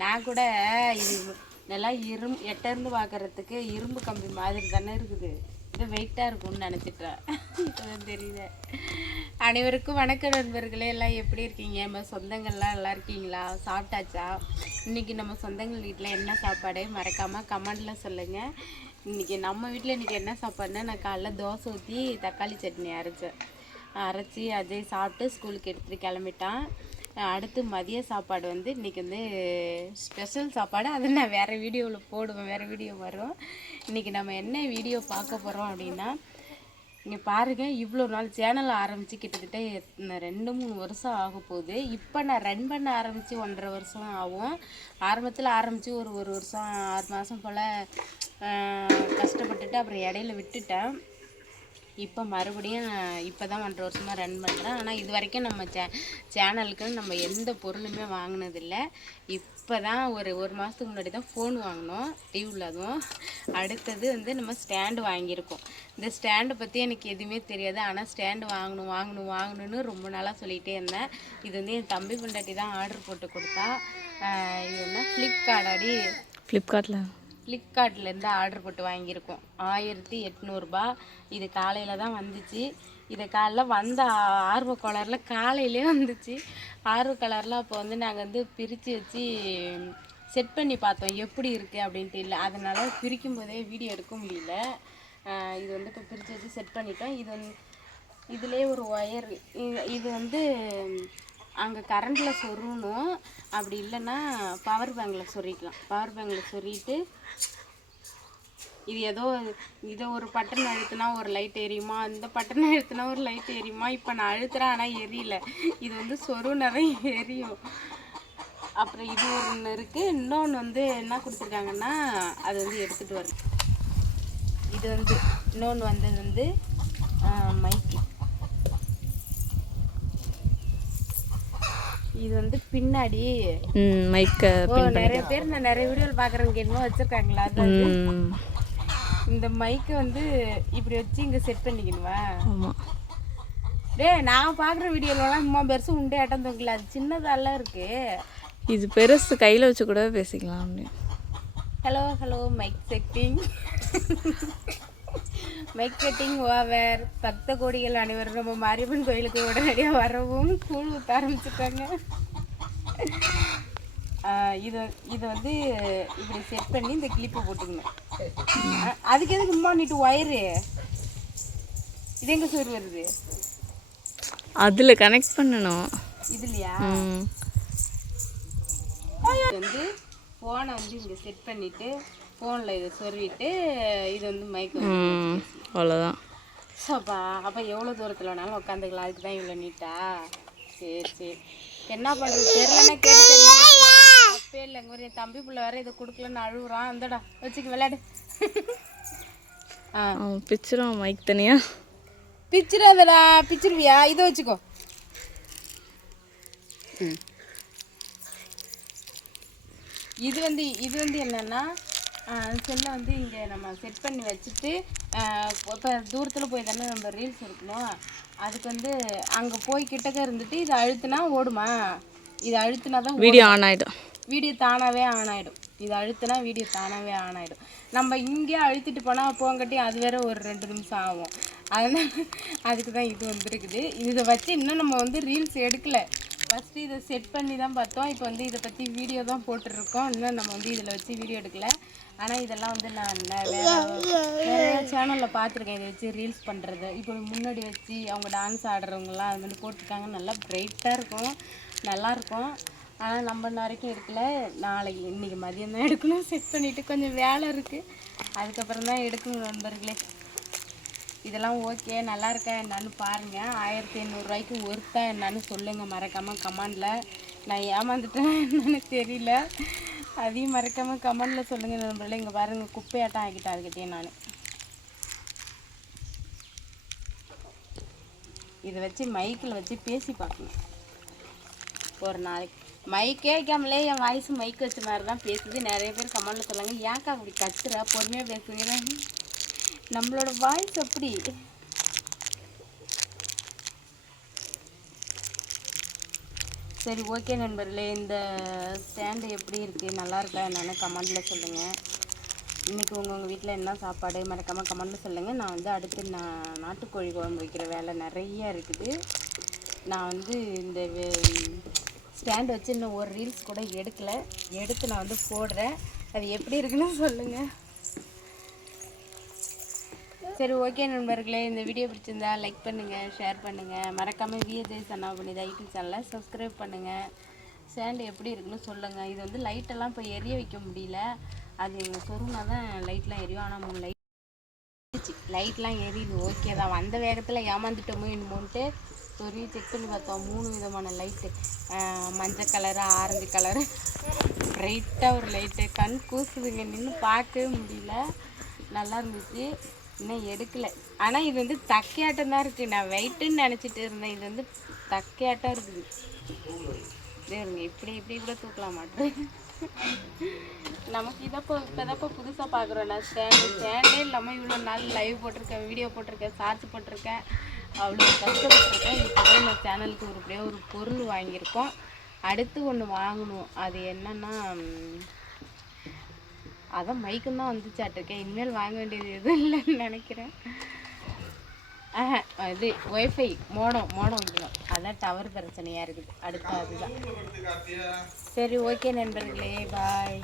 நான் கூட இது நல்லா எட்டேருந்து பார்க்கறதுக்கு இரும்பு கம்பி மாதிரி தானே இருக்குது. இது வெயிட்டாக இருக்கும்னு நினச்சிட்டேன். இப்போதான் தெரியுது. அனைவருக்கும் வணக்கம் நண்பர்களே. எல்லாம் எப்படி இருக்கீங்க? நம்ம சொந்தங்கள்லாம் நல்லா இருக்கீங்களா? சாப்பிட்டாச்சா? இன்றைக்கி நம்ம சொந்தங்கள் வீட்டில் என்ன சாப்பாடு மறக்காமல் கமெண்டில் சொல்லுங்கள். இன்றைக்கி நம்ம வீட்டில் இன்றைக்கி என்ன சாப்பாடுன்னா, நான் காலைல தோசை ஊற்றி தக்காளி சட்னி அரைச்சி அஜய் சாப்பிட்டு ஸ்கூலுக்கு எடுத்துகிட்டு கிளம்பிட்டான். அடுத்து மதிய சாப்பாடு வந்து இன்றைக்கி வந்து ஸ்பெஷல் சாப்பாடு. அதை நான் வேறு வீடியோவில் போடுவேன், வேறு வீடியோ வரும். இன்றைக்கி நம்ம என்ன வீடியோ பார்க்க போகிறோம் அப்படின்னா, இங்கே பாருங்கள், இவ்வளோ நாள் சேனல் ஆரம்பித்து கிட்டத்தட்ட 2-3 வருஷம் ஆக போகுது. இப்போ நான் ரன் பண்ண ஆரம்பித்து 1.5 வருஷம் ஆகும். ஆரம்பத்தில் ஆரம்பித்து ஒரு வருஷம் 6 மாதம் போல் கஷ்டப்பட்டுட்டு அப்புறம் இடையில விட்டுட்டேன். இப்போ மறுபடியும் இப்போ தான் 1.5 வருஷமாக ரன் பண்ணுறேன். ஆனால் இது வரைக்கும் நம்ம சேனலுக்கு நம்ம எந்த பொருளுமே வாங்கினதில்லை. இப்போ தான் ஒரு மாதத்துக்கு முன்னாடி தான் ஃபோன் வாங்கினோம், டிவியில். அதுவும் அடுத்தது வந்து நம்ம ஸ்டாண்டு வாங்கியிருக்கோம். இந்த ஸ்டாண்டை பற்றி எனக்கு எதுவுமே தெரியாது. ஆனால் ஸ்டாண்டு வாங்கணுன்னு ரொம்ப நாளாக சொல்லிகிட்டே இருந்தேன். இது வந்து என் தம்பி பொண்டாட்டி தான் ஆர்டர் போட்டு கொடுத்தா. இது என்ன ஃப்ளிப்கார்ட்லேருந்து ஆர்டர் போட்டு வாங்கியிருக்கோம். 1800 ரூபா. இது காலையில் தான் வந்துச்சு. இதை காலைல வந்த ஆர்வ கலரில் காலையிலே வந்துச்சு. ஆர்வ கலரில் அப்போ வந்து நாங்கள் வந்து பிரித்து வச்சு செட் பண்ணி பார்த்தோம் எப்படி இருக்குது அப்படின்ட்டு. இல்லை, அதனால் பிரிக்கும் போதே வீடியோ எடுக்க முடியல. இது வந்து இப்போ பிரித்து வச்சு செட் பண்ணிட்டோம். இது வந்து இதிலே ஒரு ஒயர், இது வந்து அங்கே கரண்டில் சொருகணும். அப்படி இல்லைன்னா பவர் பேங்கில் சொருகிக்கலாம். பவர் பேங்கில் சொருகிட்டு இது இதை ஒரு பட்டன் அழுத்தினா ஒரு லைட் எரியுமா, இந்த பட்டன் அழுத்தினா ஒரு லைட் எரியுமா. இப்போ நான் அழுத்துறேன், ஆனால் எரியல. இது வந்து சொருகினாதான் எரியும். அப்புறம் இது ஒன்று இருக்குது. இன்னொன்று வந்து என்ன கொடுத்துருக்காங்கன்னா, அது வந்து எடுத்துகிட்டு வரும். இது வந்து இன்னொன்று வந்தது வந்து மைக்கு. இது வந்து பின்னாடி மைக்க நிறைய பேர் நான் நிறைய வீடியோவில் பார்க்குறவங்க என்னமோ வச்சுருக்காங்களா, அதாவது இந்த மைக்கை வந்து இப்படி வச்சு இங்கே செட் பண்ணிக்கணுமா? ஆமாம். நான் பார்க்குற வீடியோலலாம் சும்மா பெருசு உண்டே ஆட்டம் தூக்கல, அது சின்னதாலாம் இருக்குது. இது பெருசு, கையில் வச்சு கூட பேசிக்கலாம் அப்படின்னு. Hello mic setting over. பக்த கோடிகள் அனைவரும் நம்ம மாரியம்மன் கோயிலுக்கு உடனடியாக வரவும் கூழ் ஊற்ற ஆரம்பிச்சுட்டாங்க. இதை வந்து இப்படி செட் பண்ணி இந்த கிளிப்பை போட்டுக்கணும். அதுக்கு எதுக்கு சும்மா நீட்டு ஒயரு? இது எங்கே சொரு வருது? அதில் கனெக்ட் பண்ணணும். இதுலையா? வந்து ஃபோனை வந்து இங்கே செட் பண்ணிவிட்டு ஃபோனில் இதை சொருவிட்டு இது வந்து மைக்கு, அவ்வளோதான். சப்பா, அப்போ எவ்வளோ தூரத்தில் வேணாலும் உட்காந்துக்கலாம். அதுக்கு தான் இவ்வளோ நீட்டா? சரி. என்ன பண்ணுறது தெரியலன்னா கேட்டு அப்பே இல்லைங்க. ஒரு என் தம்பி பிள்ளை வேறு இதை கொடுக்கலன்னு அழுகுறான். அந்தடா வச்சுக்க விளையாடு. பிச்சிரும் மைக் தனியா. பிச்சிடாதடா. பிச்சிருவியா? இதை வச்சுக்கோ. இது வந்து என்னன்னா, செல்லை வந்து இங்கே நம்ம செட் பண்ணி வச்சுட்டு இப்போ தூரத்தில் போய் தானே நம்ம ரீல்ஸ் எடுக்கணும். அதுக்கு வந்து அங்கே போய் கிட்டக்க இருந்துட்டு இதை அழுத்தினா ஓடுமா? இதை அழுத்தினா தான் வீடியோ ஆன் ஆகிடும். வீடியோ தானாகவே ஆன் ஆகிடும். இதை அழுத்தினா வீடியோ தானாகவே ஆன் ஆகிடும். நம்ம இங்கே அழுத்திட்டு போனால் போங்கட்டி அது வேற ஒரு 2 நிமிஷம் ஆகும். அதனால் அதுக்கு தான் இது வந்துருக்குது. இதை வச்சு இன்னும் நம்ம வந்து ரீல்ஸ் எடுக்கலை. ஃபஸ்ட்டு இதை செட் பண்ணி தான் பார்த்தோம். இப்போ வந்து இதை பற்றி வீடியோ தான் போட்டுருக்கோம். இன்னும் நம்ம வந்து இதில் வச்சு வீடியோ எடுக்கலை. ஆனால் இதெல்லாம் வந்து நான் நிறைய சேனலில் பார்த்துருக்கேன். இதை வச்சு ரீல்ஸ் பண்ணுறது. இப்போ முன்னாடி வச்சு அவங்க டான்ஸ் ஆடுறவங்கலாம் அது மாதிரி போட்டிருக்காங்க. நல்லா பிரைட்டாக இருக்கும், நல்லாயிருக்கும். ஆனால் நம்ம இன்ன வரைக்கும் எடுக்கலை. இன்றைக்கி மதியம் தான் எடுக்கணும். செட் பண்ணிவிட்டு கொஞ்சம் வேலை இருக்குது, அதுக்கப்புறம் தான் எடுக்கணும் நண்பர்களே. இதெல்லாம் ஓகே, நல்லா இருக்கா என்னன்னு பாருங்கள். 1500 ரூபாய்க்கு ஒர்த்தா என்னன்னு சொல்லுங்கள் மறக்காமல் கமெண்டில். நான் ஏமாந்துட்டேன் என்னன்னு தெரியல, அதையும் மறக்காமல் கமெண்டில் சொல்லுங்கள் நண்பர்களே. இங்கே பாருங்கள், குப்பையாட்டம் ஆக்கிட்டேன் அதுக்கிட்டே நான். இதை வச்சு மைக்கில் வச்சு பேசி பார்க்கணும் ஒரு நாளைக்கு. மைக்கே வைக்காமலே என் வாய்ஸ் மைக் வச்ச மாதிரி தான் பேசுது. நிறைய பேர் கமெண்டில் சொல்லுங்க, ஏன்க்கா அப்படி கத்துற, பொறுமையாக பேசுகிறேன். நம்மளோட வாய்ஸ் அப்படி. சரி ஓகே நண்பர்களே, இந்த ஸ்டாண்டு எப்படி இருக்குது, நல்லா இருக்கா என்னென்னு கமெண்டில் சொல்லுங்கள். இன்றைக்கி உங்கள் வீட்டில் என்ன சாப்பாடு மறக்காமல் கமெண்டில் சொல்லுங்கள். நான் வந்து அடுத்து நாட்டுக்கோழி குழம்பு வைக்கிற வேலை நிறைய இருக்குது. நான் வந்து இந்த ஸ்டாண்டு வச்சு இன்னும் ஒரு ரீல்ஸ் கூட எடுத்து நான் வந்து போடுறேன். அது எப்படி இருக்குன்னு சொல்லுங்கள். சரி ஓகே நண்பர்களே, இந்த வீடியோ பிடிச்சிருந்தா லைக் பண்ணுங்கள், ஷேர் பண்ணுங்கள். மறக்காமல் விஜய் சன்னா பண்ணிதா யூடியூப் சேனலை சப்ஸ்கிரைப் பண்ணுங்கள். ஸ்டாண்டு எப்படி இருக்குன்னு சொல்லுங்கள். இது வந்து லைட்டெல்லாம் இப்போ எரிய வைக்க முடியல. அது எங்கள் சொருனா தான் லைட்லாம் எரியும். ஆனால் 3 லைட்லாம் எரியுது. ஓகே தான், வந்த வேகத்தில் ஏமாந்துட்டோமோ என்னமோன்ட்டு சொருவி செக் பண்ணி பார்த்தோம். 3 விதமான லைட்டு, மஞ்சள் கலரு, ஆரஞ்சு கலரு, ப்ரைட்டாக ஒரு லைட்டு. கண் கூசுதுங்க, நின்று பார்க்கவே முடியல. நல்லா இருந்துச்சு. இன்னும் எடுக்கலை. ஆனால் இது வந்து தக்கையாட்டம் தான் இருக்குது. நான் வெயிட்டுன்னு நினச்சிட்டு இருந்தேன். இது வந்து தக்கையாட்டம் இருக்குது. சரிங்க, இப்படி கூட தூக்கலாம் மாட்டேன். நமக்கு இப்போதப்போ புதுசாக பார்க்குறோம். நான் ஸ்டாண்டே இல்லாமல் இவ்வளோ நாள் லைவ் போட்டிருக்கேன், வீடியோ போட்டிருக்கேன், ஷார்ட்ஸ் போட்டிருக்கேன், அவ்வளோ கஷ்டப்பட்டுருக்கேன். இப்போ தான் நம்ம சேனலுக்கு உருப்படியாக ஒரு பொருள் வாங்கியிருக்கோம். அடுத்து ஒன்று வாங்கணும். அது என்னன்னா, அதான் மைக்கும் தான் வந்துச்சாட்டிருக்கேன். இனிமேல் வாங்க வேண்டியது எதுவும் இல்லைன்னு நினைக்கிறேன். இது ஒய்ஃபை மோடம் வைக்கணும். அதான் டவர் பிரச்சனையாக இருக்குது. அடுத்து அதுதான். சரி ஓகே நண்பர்களே, பாய்.